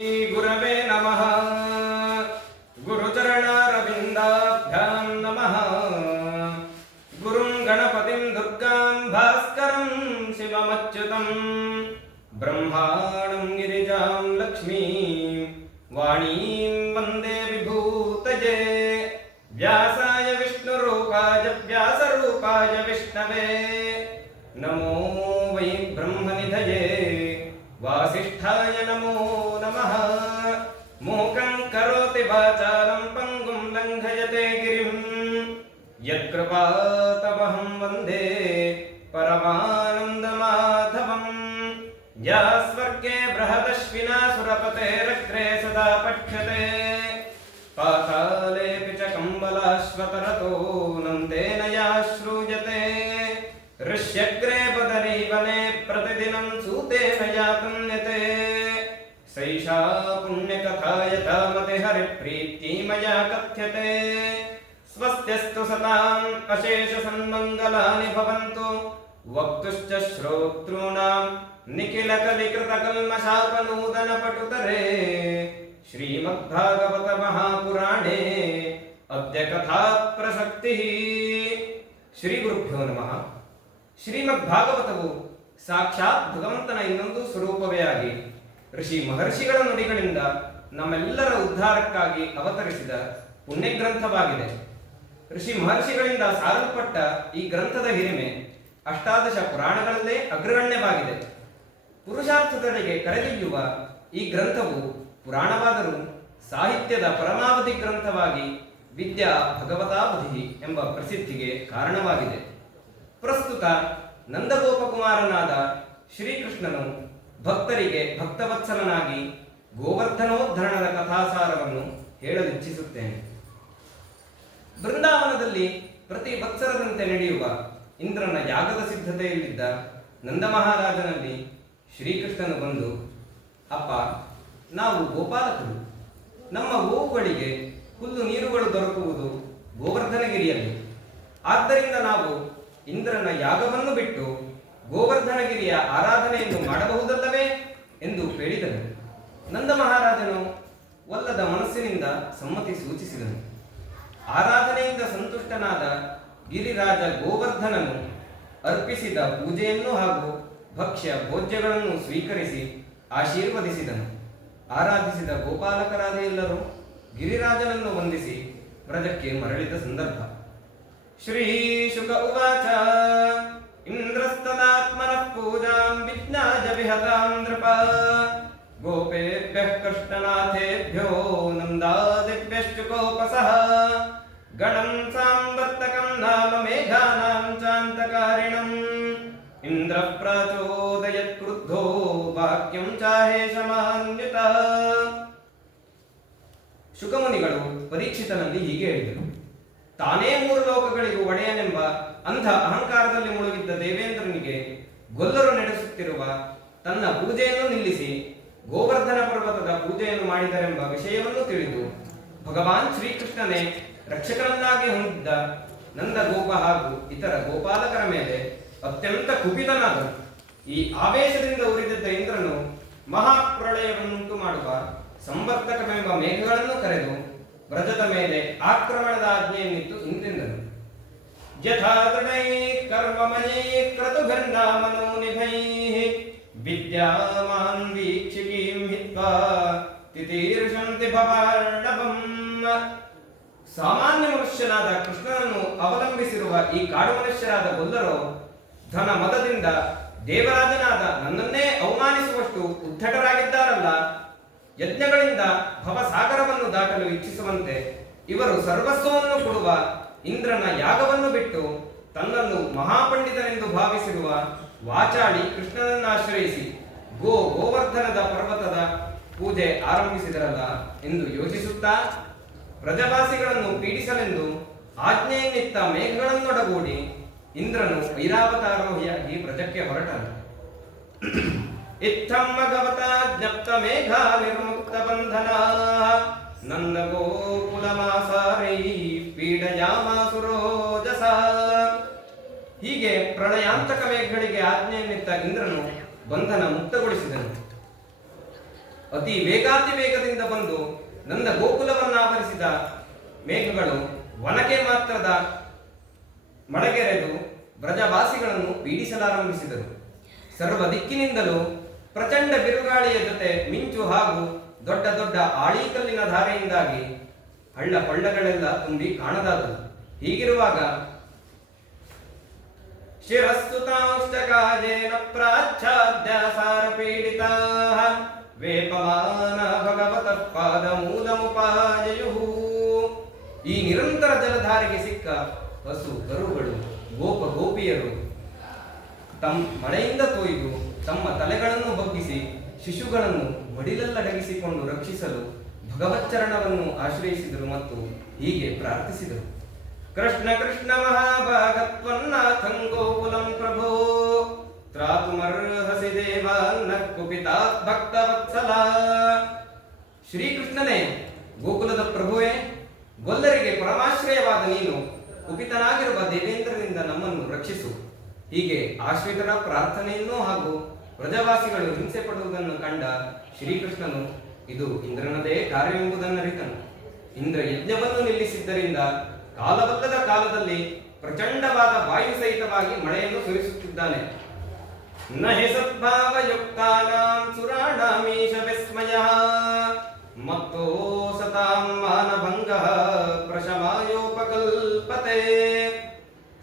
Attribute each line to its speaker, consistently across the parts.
Speaker 1: गुरवे नमः। गुरुचरणारविन्दाभ्यां नमः। गुरुं गणपतिं दुर्गां भास्करं शिवमच्युतं ब्रह्माणं गिरिजां लक्ष्मीं वाणीं वन्दे विभूतये व्यासाय विष्णुरूपाय व्यासरूपाय विष्णवे यत्कृपातमहं वंदे परमानन्दमाधवम्। या स्वर्गे बृहदश्विना सुरपतेरग्रे सदा पठ्यते। पातालेऽपि च कम्बलाश्वतरतो नन्देन या श्रूयते। ऋष्यग्रे बदरीवने प्रतिदिनं सूतेन सैषा पुण्यकथा यथा मतिहरिप्रीत्यै मया कथ्यते। स्वस्त्यस्तु सताम् अशेषसन्मङ्गलानि भवन्तु वक्तुश्च श्रोतॄणां निखिलकलिकृतकल्मषापनूतनपटुतरे श्रीमद्भागवतमहापुराणे अद्य कथा प्रसक्तिः ಶ್ರೀಗುರುಭ್ಯೋ ನಮಃ ಶ್ರೀಮದ್ ಭಾಗವತವು ಸಾಕ್ಷಾತ್ ಭಗವಂತನ ಇನ್ನೊಂದು ಸ್ವರೂಪವೇ ಆಗಿ ಋಷಿ ಮಹರ್ಷಿಗಳ ನುಡಿಗಳಿಂದ ನಮ್ಮೆಲ್ಲರ ಉದ್ಧಾರಕ್ಕಾಗಿ ಅವತರಿಸಿದ ಪುಣ್ಯ ಗ್ರಂಥವಾಗಿದೆ ಋಷಿ ಮಹರ್ಷಿಗಳಿಂದ ಸಾರಲ್ಪಟ್ಟ ಈ ಗ್ರಂಥದ ಹಿರಿಮೆ ಅಷ್ಟಾದಶ ಪುರಾಣಗಳಲ್ಲೇ ಅಗ್ರಗಣ್ಯವಾಗಿದೆ. ಪುರುಷಾರ್ಥದೆಡೆಗೆ ಕರೆದೊಯ್ಯುವ ಈ ಗ್ರಂಥವು ಪುರಾಣವಾದರೂ ಸಾಹಿತ್ಯದ ಪರಮಾವಧಿ ಗ್ರಂಥವಾಗಿ ವಿದ್ಯಾ ಭಗವತಾವಧಿ ಎಂಬ ಪ್ರಸಿದ್ಧಿಗೆ ಕಾರಣವಾಗಿದೆ. ಪ್ರಸ್ತುತ ನಂದಗೋಪಕುಮಾರನಾದ ಶ್ರೀಕೃಷ್ಣನು ಭಕ್ತರಿಗೆ ಭಕ್ತವತ್ಸಲನಾಗಿ ಗೋವರ್ಧನೋದ್ಧರಣದ ಕಥಾಸಾರವನ್ನು ಹೇಳಲಿಚ್ಛಿಸುತ್ತೇನೆ ಬೃಂದಾವನದಲ್ಲಿ ಪ್ರತಿ ವತ್ಸರದಂತೆ ನಡೆಯುವ ಇಂದ್ರನ ಯಾಗದ ಸಿದ್ಧತೆಯಲ್ಲಿದ್ದ ನಂದಮಹಾರಾಜನಲ್ಲಿ ಶ್ರೀಕೃಷ್ಣನು ಬಂದು, ಅಪ್ಪ, ನಾವು ಗೋಪಾಲಕರು. ನಮ್ಮ ಗೋವುಗಳಿಗೆ ಹುಲ್ಲು ನೀರುಗಳು ದೊರಕುವುದು ಗೋವರ್ಧನಗಿರಿಯಲ್ಲಿ. ಆದ್ದರಿಂದ ನಾವು ಇಂದ್ರನ ಯಾಗವನ್ನು ಬಿಟ್ಟು ಗೋವರ್ಧನಗಿರಿಯ ಆರಾಧನೆಯನ್ನು ಮಾಡಬಹುದಲ್ಲವೇ? ಎಂದು ಕೇಳಿದನು. ನಂದ ಮಹಾರಾಜನು ಒಲ್ಲದ ಮನಸ್ಸಿನಿಂದ ಸಮ್ಮತಿ ಸೂಚಿಸಿದನು. ಆರಾಧನೆಯಿಂದ ಸಂತುಷ್ಟನಾದ ಗಿರಿರಾಜ ಗೋವರ್ಧನನು ಅರ್ಪಿಸಿದ ಪೂಜೆಯನ್ನು ಹಾಗೂ ಭಕ್ಷ್ಯ ಭೋಜ್ಯಗಳನ್ನು ಸ್ವೀಕರಿಸಿ ಆಶೀರ್ವದಿಸಿದನು. ಆರಾಧಿಸಿದ ಗೋಪಾಲಕರಾದ ಎಲ್ಲರೂ ಗಿರಿರಾಜನನ್ನು ವಂದಿಸಿ ವ್ರಜಕ್ಕೆ ಮರಳಿದ ಸಂದರ್ಭ. ಶ್ರೀ ಶುಕ ಉವಾಚ. ಇಂದ್ರಸ್ತದಾತ್ಮನಃ ಪೂಜಾಂ ವಿಜ್ಞಾಜ ವಿಹತಾಂ ನೃಪ ಗೋಪೇಭ್ಯಃ ಕೃಷ್ಣನಾಥೇಭ್ಯೋ ಗಣಂ ನಾಮ ಮೇಘಾನಾಂ ಚಾಂತಕಾರಿಣಂ ಇಂದ್ರ ಕ್ರುದ್ಧೋ ವಾಕ್ಯಂ ಚಾಹೇ ಶಮಾನ್ಯುತ ಶುಕಮುನಿಗಳು ಪರೀಕ್ಷಿತನಲ್ಲಿ ಹೀಗೆ ಹೇಳಿದರು, ತಾನೇ ಮೂರು ಲೋಕಗಳಿಗೂ ಒಡೆಯನೆಂಬ ಅಂಥ ಅಹಂಕಾರದಲ್ಲಿ ಮುಳುಗಿದ್ದ ದೇವೇಂದ್ರನಿಗೆ ಗೊಲ್ಲರು ನಡೆಸುತ್ತಿರುವ ತನ್ನ ಪೂಜೆಯನ್ನು ನಿಲ್ಲಿಸಿ ಗೋವರ್ಧನ ಪರ್ವತದ ಪೂಜೆಯನ್ನು ಮಾಡಿದರೆಂಬ ವಿಷಯವನ್ನು ತಿಳಿದು ಭಗವಾನ್ ಶ್ರೀಕೃಷ್ಣನೇ ರಕ್ಷಕನನ್ನಾಗಿ ಹೊಂದಿದ್ದ ನಂದ ಗೋಪ ಹಾಗೂ ಇತರ ಗೋಪಾಲಕರ ಮೇಲೆ ಅತ್ಯಂತ ಕುಪಿತನಾದನು ಈ ಆವೇಶದಿಂದ ಉರಿದಿದ್ದ ಇಂದ್ರನು ಮಹಾಪ್ರಳಯವನ್ನುಂಟು ಮಾಡುವ ಸಂವರ್ತಕವೆಂಬ ಮೇಘಗಳನ್ನು ಕರೆದು ವ್ರಜದ ಮೇಲೆ ಆಕ್ರಮಣದ ಆಜ್ಞೆಯನ್ನಿತ್ತು ಇಂತೆಂದನು ಯಥಾ ದೃಢೈ ಕರ್ಮಮಯೈ ಕ್ರತುಗಂಧಾಮನೋ ನಿಭೈ ವಿದ್ಯಾಮಾನ್ ವೀಕ್ಷಿಕೀಂ ಹಿತ್ವಾ ತಿತೀರ್ಷಂತಿ ಭವಾರ್ಣವಂ ಸಾಮಾನ್ಯ ಮನುಷ್ಯನಾದ ಕೃಷ್ಣನನ್ನು ಅವಲಂಬಿಸಿರುವ ಈ ಕಾಡು ಮನುಷ್ಯರಾದ ಗೊಲ್ಲರು ಧನ ಮತದಿಂದ ದೇವರಾಜನಾದ ನನ್ನನ್ನೇ ಅವಮಾನಿಸುವಷ್ಟು ಉದ್ಧಟರಾಗಿದ್ದಾರಲ್ಲ. ಯಜ್ಞಗಳಿಂದ ಭವಸಾಗರವನ್ನು ದಾಟಲು ಇಚ್ಛಿಸುವಂತೆ ಇವರು ಸರ್ವಸ್ವವನ್ನು ಕೊಡುವ ಇಂದ್ರನ ಯಾಗವನ್ನು ಬಿಟ್ಟು ತನ್ನನ್ನು ಮಹಾಪಂಡಿತನೆಂದು ಭಾವಿಸಿರುವ ವಾಚಾಡಿ ಕೃಷ್ಣನನ್ನಾಶ್ರಯಿಸಿ ಗೋ ಗೋವರ್ಧನದ ಪರ್ವತದ ಪೂಜೆ ಆರಂಭಿಸಿದರಲ್ಲ ಎಂದು ಯೋಚಿಸುತ್ತಾ ಪ್ರಜವಾಸಿಗಳನ್ನು ಪೀಡಿಸಲೆಂದು ಆಜ್ಞೆಯನ್ನಿತ್ತ ಮೇಘಗಳನ್ನೊಡಗೂಡಿ ಇಂದ್ರನು ಐರಾವತಾರೋಹಿಯಾಗಿ ಪ್ರಜಕ್ಕೆ ಹೊರಟನು. ಇತ್ತಂ ಭಗವತ ಜ್ಞಪ್ತ ಮೇಘ ನಿರ್ಮುಕ್ತ ಬಂಧನ. ನಂದ ಗೋಕುಲಮಾಸಾರೈ ಪೀಡಯಾಮಾಸುರೋಜಸ ಹೀಗೆ ಪ್ರಳಯಾಂತಕ ಮೇಘಗಳಿಗೆ ಆಜ್ಞೆಯನ್ನಿತ್ತ ಇಂದ್ರನು ಬಂಧನ ಮುಕ್ತಗೊಳಿಸಿದನು. ಅತಿ ವೇಗಾತಿ ವೇಗದಿಂದ ಬಂದು ನನ್ನ ಗೋಕುಲವನ್ನಾವರಿಸಿದ ಮೇಘಗಳು ಒನಕೆ ಮಾತ್ರದ ಮಡಗೆರೆದು ಬ್ರಜವಾಸಿಗಳನ್ನು ಪೀಡಿಸಲಾರಂಭಿಸಿದರು ಸರ್ವ ದಿಕ್ಕಿನಿಂದಲೂ ಪ್ರಚಂಡ ಬಿರುಗಾಳಿಯ ಜೊತೆ ಮಿಂಚು ಹಾಗೂ ದೊಡ್ಡ ದೊಡ್ಡ ಆಳಿಕಲ್ಲಿನ ಧಾರೆಯಿಂದಾಗಿ ಹಳ್ಳ ಕೊಳ್ಳಗಳೆಲ್ಲ ತುಂಬಿ ಕಾಣದಾದವು. ಹೀಗಿರುವಾಗ ಶಿರಸ್ತುತಾಂಶ್ಚಕಾಜೇನ ಪ್ರಾಚ್ಛಾದ್ಯಾಸಾರ ಪೀಡಿತಾ ವೇಪಮಾನ ಭಗವತಃ ಪಾದಮೂಲಮುಪಾಯಯುಃ ಈ ನಿರಂತರ ಜಲಧಾರೆಗೆ ಸಿಕ್ಕ ಹಸು, ಕರುಗಳು, ಗೋಪ ಗೋಪಿಯರು ತಮ್ಮ ಮಳೆಯಿಂದ ತೊಯ್ದು ತಮ್ಮ ತಲೆಗಳನ್ನು ಬಗ್ಗಿಸಿ ಶಿಶುಗಳನ್ನು ಮಡಿಲಲ್ಲಡಗಿಸಿಕೊಂಡು ರಕ್ಷಿಸಲು ಭಗವಚ್ಚರಣವನ್ನು ಆಶ್ರಯಿಸಿದರು ಮತ್ತು ಹೀಗೆ ಪ್ರಾರ್ಥಿಸಿದರು. ಕೃಷ್ಣ ಕೃಷ್ಣ ಮಹಾಭಾಗತ್ವನ್ನ ಗೋಕುಲಂ ಪ್ರಭೋ. ತ್ರಾತುಮರ್ಹಸಿ ಕುಪಿತ ಭಕ್ತ ಸಲಹಾ ಶ್ರೀಕೃಷ್ಣನೇ ಗೋಕುಲದ ಪ್ರಭುವೇ ಗೊಲ್ಲರಿಗೆ ಪರಮಾಶ್ರಯವಾದ ನೀನು ಕುಪಿತನಾಗಿರುವ ದೇವೇಂದ್ರನಿಂದ ನಮ್ಮನ್ನು ರಕ್ಷಿಸು. ಹೀಗೆ ಆಶ್ರಿತರ ಪ್ರಾರ್ಥನೆಯನ್ನು ಹಾಗೂ ಪ್ರಜಾವಾಸಿಗಳು ಹಿಂಸೆ ಪಡುವುದನ್ನು ಕಂಡ ಶ್ರೀಕೃಷ್ಣನು, ಇದು ಇಂದ್ರನದೇ ಕಾರ್ಯವೆಂಬುದನ್ನರಿತನು ಇಂದ್ರ ಯಜ್ಞವನ್ನು ನಿಲ್ಲಿಸಿದ್ದರಿಂದ ಕಾಲವಲ್ಲದ ಕಾಲದಲ್ಲಿ ಪ್ರಚಂಡವಾದ ವಾಯು ಸಹಿತವಾಗಿ ಮಳೆಯನ್ನು ಸುರಿಸುತ್ತಿದ್ದಾನೆ. ನ हि सद्भावयुक्तानां सुराणामीश विस्मयः ಮಾನಭಂಗ ಪ್ರಶಮಾಯೋಪಕಲ್ಪತೆ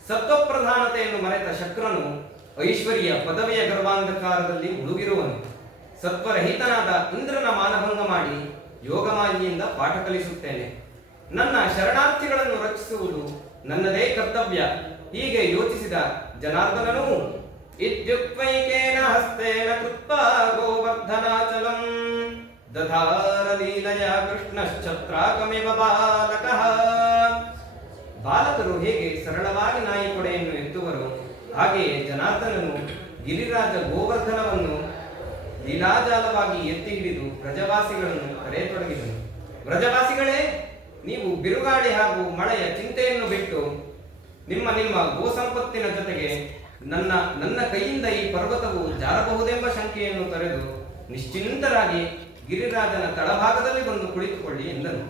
Speaker 1: ಸತ್ವಪ್ರಧಾನತೆಯನ್ನು ಮರೆತ ಶಕ್ರನು ಐಶ್ವರ್ಯ ಪದವಿಯ ಗರ್ವಾಂಧಕಾರದಲ್ಲಿ ಮುಳುಗಿರುವನು. ಸತ್ವರಹಿತನಾದ ಇಂದ್ರನ ಮಾನಭಂಗ ಮಾಡಿ ಯೋಗಮಾಯಿಯಿಂದ ಪಾಠ ಕಲಿಸುತ್ತೇನೆ. ನನ್ನ ಶರಣಾರ್ಥಿಗಳನ್ನು ರಕ್ಷಿಸುವುದು ನನ್ನದೇ ಕರ್ತವ್ಯ. ಹೀಗೆ ಯೋಚಿಸಿದ ಜನಾರ್ದನನು ಇತ್ಯುಕ್ತೈಕೇನ ಹಸ್ತೇನ कृत्वा ಗೋವರ್ಧನಾಚಲಂ ದಧಾರ ಲೀಲಯ ಕೃಷ್ಣಶ್ಚತ್ರಾಕಮಿವ ಬಾಲಕಃ ಬಾಲಕರು ಹೇಗೆ ಸರಳವಾಗಿ ನಾಯಿ ಕೊಡೆಯನ್ನು ಎತ್ತುವರು, ಹಾಗೆಯೇ ಜನಾರ್ದನನು ಗಿರಿರಾಜ ಗೋವರ್ಧನವನ್ನು ಲೀಲಾಜಾಲವಾಗಿ ಎತ್ತಿ ಹಿಡಿದು ಪ್ರಜವಾಸಿಗಳನ್ನು ಕರೆಯತೊಡಗಿದನು ಪ್ರಜವಾಸಿಗಳೇ, ನೀವು ಬಿರುಗಾಳಿ ಹಾಗೂ ಮಳೆಯ ಚಿಂತೆಯನ್ನು ಬಿಟ್ಟು ನಿಮ್ಮ ನಿಮ್ಮ ಗೋಸಂಪತ್ತಿನ ಜೊತೆಗೆ ನನ್ನ ನನ್ನ ಕೈಯಿಂದ ಈ ಪರ್ವತವು ಜಾರಬಹುದೆಂಬ ಶಂಕೆಯನ್ನು ತೊರೆದು ನಿಶ್ಚಿಂತರಾಗಿ ಗಿರಿರಾಜನ ತಳಭಾಗದಲ್ಲಿ ಬಂದು ಕುಳಿತುಕೊಳ್ಳಿ ಎಂದನು.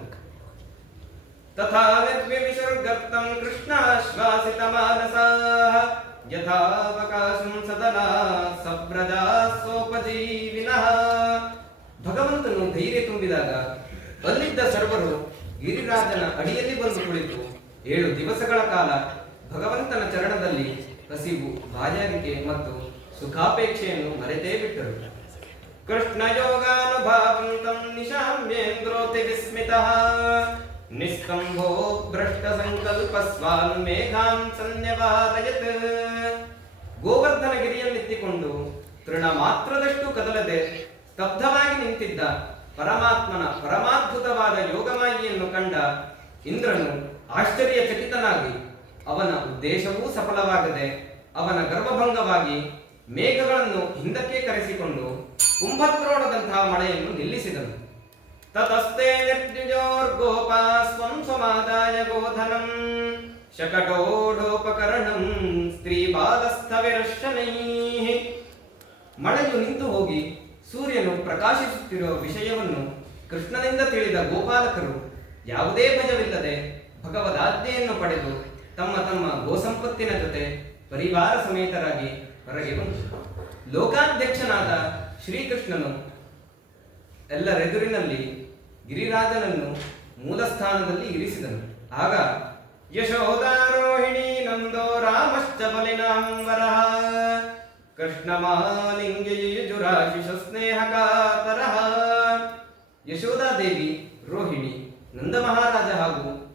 Speaker 1: ತಥಾ ನಿರ್ವಿಶರ್ಗತ್ತಂ ಕೃಷ್ಣಾಶ್ವಾಸಿತ ಮಾನಸಾಃ ಯಥಾವಕಾಶಂ ಸದನಾ ಸಪ್ರಜಾ ಸೋಪಜೀವಿನ. ಭಗವಂತನು ಧೈರ್ಯ ತುಂಬಿದಾಗ ಅಲ್ಲಿದ್ದ ಸರ್ವರು ಗಿರಿರಾಜನ ಅಡಿಯಲ್ಲಿ ಬಂದು ಕುಳಿತು ಏಳು ದಿವಸಗಳ ಕಾಲ ಭಗವಂತನ ಚರಣದಲ್ಲಿ ಹಸಿವು, ಬಾಯಾರಿಕೆ ಮತ್ತು ಸುಖಾಪೇಕ್ಷೆಯನ್ನು ಮರೆತೇ ಬಿಟ್ಟರು. ಕೃಷ್ಣ ಯೋಗಾನುಭಾವಂತಂ ನಿಶಾಮ್ಯೇಂದ್ರೋತಿ ವಿಸ್ಮಿತಃ ನಿಸ್ತಂಭೋ ಭ್ರಷ್ಟ ಸಂಕಲ್ಪ ಸ್ವಾನ್ ಮೇಘಾಂ ಸನ್ಯವಾರಯತ್ ಗೋವರ್ಧನ ಗಿರಿಯನ್ನೆತ್ತಿಕೊಂಡು ತೃಣ ಮಾತ್ರದಷ್ಟು ಕದಲದೆ ಸ್ತಬ್ಧವಾಗಿ ನಿಂತಿದ್ದ ಪರಮಾತ್ಮನ ಪರಮಾದ್ಭುತವಾದ ಯೋಗಮಾಯಿಯನ್ನು ಕಂಡ ಇಂದ್ರನು ಆಶ್ಚರ್ಯಚಕಿತನಾಗಿ ಅವನ ಉದ್ದೇಶವೂ ಸಫಲವಾಗದೆ ಅವನ ಗರ್ವಭಂಗವಾಗಿ ಮೇಘಗಳನ್ನು ಹಿಂದಕ್ಕೆ ಕರೆಸಿಕೊಂಡು ಕುಂಭದ್ರೋಣದಂತಹ ಮಳೆಯನ್ನು ನಿಲ್ಲಿಸಿದನು. ತತಸ್ತೆ ನಿರ್ಜೋರ್ಗೋಪಾ ಸ್ವಂ ಸ್ವಮಾದಾಯ ಗೋಧನಂ ಶಕಟೋಢೋಪಕರಣಂ ಸ್ತ್ರೀ ಮಳೆಯು ನಿಂತು ಹೋಗಿ ಸೂರ್ಯನು ಪ್ರಕಾಶಿಸುತ್ತಿರುವ ವಿಷಯವನ್ನು ಕೃಷ್ಣನಿಂದ ತಿಳಿದ ಗೋಪಾಲಕರು ಯಾವುದೇ ಭಯವಿಲ್ಲದೆ ಭಗವದಾಜ್ಞೆಯನ್ನು ಪಡೆದು ತಮ್ಮ ತಮ್ಮ ಗೋಸಂಪತ್ತಿನ ಜೊತೆ ಪರಿವಾರ ಸಮೇತರಾಗಿ ಹೊರಗೆ ಬಂದರು. ಲೋಕಾಧ್ಯಕ್ಷನಾದ ಶ್ರೀಕೃಷ್ಣನು ಎಲ್ಲರೆದುರಿನಲ್ಲಿ ಗಿರಿರಾಜನನ್ನು ಮೂಲಸ್ಥಾನದಲ್ಲಿ ಇರಿಸಿದನು. ಆಗ ಯಶೋಧಾರೋಹಿಣಿ ನಂದೋ ರಾಮಶ್ಚ ಬಲಿನಾಂಬರ, ಕೃಷ್ಣ ಮಾಲಿಂಗಯುಜುರಾಶಿಷ ಸ್ನೇಹ ಯಶೋಧಾ ದೇವಿ ರೋಹಿಣಿ, ನಂದ ಮಹಾರಾಜ ಹಾಗೂ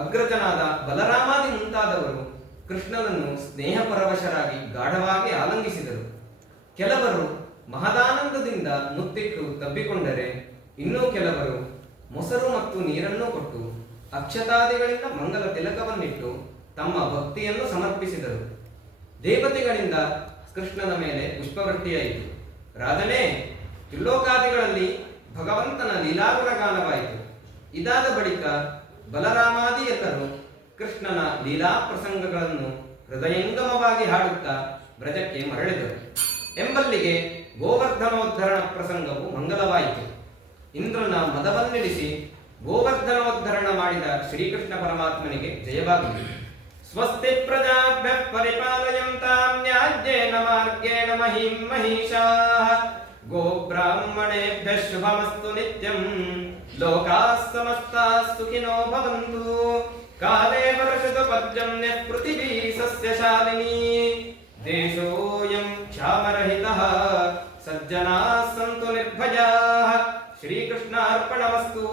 Speaker 1: ಅಗ್ರಜನಾದ ಬಲರಾಮಾದಿ ಮುಂತಾದವರು ಕೃಷ್ಣನನ್ನು ಸ್ನೇಹಪರವಶರಾಗಿ ಗಾಢವಾಗಿ ಆಲಂಗಿಸಿದರು. ಕೆಲವರು ಮಹದಾನಂದದಿಂದ ಮುತ್ತಿಟ್ಟು ತಬ್ಬಿಕೊಂಡರೆ ಇನ್ನೂ ಕೆಲವರು ಮೊಸರು ಮತ್ತು ನೀರನ್ನು ಕೊಟ್ಟು ಅಕ್ಷತಾದಿಗಳಿಂದ ಮಂಗಲ ತಿಲಕವನ್ನಿಟ್ಟು ತಮ್ಮ ಭಕ್ತಿಯನ್ನು ಸಮರ್ಪಿಸಿದರು. ದೇವತೆಗಳಿಂದ ಕೃಷ್ಣನ ಮೇಲೆ ಪುಷ್ಪವೃಷ್ಟಿಯಾಯಿತು. ರಾಜನೇ, ತ್ರಿಲೋಕಾದಿಗಳಲ್ಲಿ ಭಗವಂತನ ಲೀಲಾಗುಣಗಾನವಾಯಿತು. ಇದಾದ ಬಳಿಕ ಬಲರಾಮಾದಿ ಕೃಷ್ಣನ ಲೀಲಾ ಪ್ರಸಂಗಗಳನ್ನು ಹೃದಯಂಗಮವಾಗಿ ಹಾಡುತ್ತಾ ಬ್ರಜಕ್ಕೆ ಮರಳಿದರು ಎಂಬಲ್ಲಿಗೆ ಗೋವರ್ಧನೋದ್ಧರಣ ಪ್ರಸಂಗವು ಮಂಗಲವಾಯಿತು. ಇಂದ್ರನ ಮದವನ್ನಿಡಿಸಿ ಗೋವರ್ಧನೋದ್ಧರಣ ಮಾಡಿದ ಶ್ರೀಕೃಷ್ಣ ಪರಮಾತ್ಮನಿಗೆ ಜಯವಾಗಲಿ. ಸ್ವಸ್ತಿ ಪ್ರಜಾಭ್ಯ ಪರಿಪಾಲಯಂತಾಂ ನ್ಯಾಜ್ಯೇನ ಮಾರ್ಗೇಣ ಮಹಿಂ ಮಹಿಷಾಃ. ब्रह्मणेभ्यः शुभमस्तु नित्यम् लोकाः समस्ताः सुखिनो भवन्तु काले वर्षतु पर्जन्यः पृथिवी सस्यशालिनी देशोऽयं क्षामरहितः सज्जनाः सन्तु निर्भयाः श्रीकृष्णार्पणमस्तु